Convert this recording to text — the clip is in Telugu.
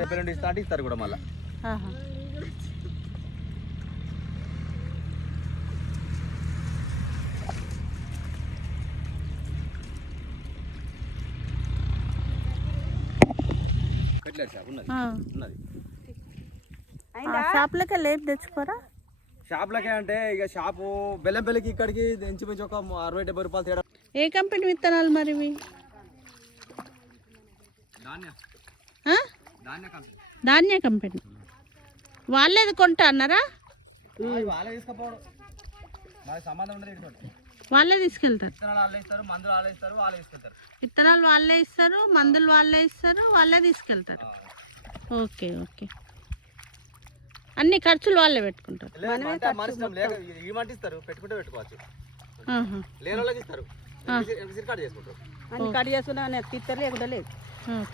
రేపు నుండి స్టార్ట్ ఇస్తారు కూడా మళ్ళీ. షాప్లకే లేపు తెచ్చుకోరా? షాప్లకే అంటే ఇక షాపు బెల్లంపల్లికి ఇక్కడికి ఇంచుమించు ఒక 60-70 రూపాయలు తేడా. ఏ కంపెనీ విత్తనాలు మరి ఇవి? ధాన్య కంపెనీ. వాళ్ళేది కొంటా అన్నారా? వాళ్ళే తీసుకుపోవడం, సంబంధం ఉండదు. వాళ్ళే తీసుకెళ్తారు. విత్తనాలు వాళ్ళే ఇస్తారు, మందులు వాళ్ళే ఇస్తారు, వాళ్ళే తీసుకెళ్తారు. విత్తనాలు వాళ్ళే ఇస్తారు, మందులు వాళ్ళే ఇస్తారు, వాళ్ళే తీసుకెళ్తారు. ఓకే ఓకే, అన్ని ఖర్చులు వాళ్ళే పెట్టుకుంటారు. ఇస్తారు, పెట్టుకుంటే పెట్టుకోవచ్చు. లేని వాళ్ళకి ఇస్తారు, చేసుకుంటారు. కట్ చేసుకున్నా తీస్తారు, లేకుండా లేదు.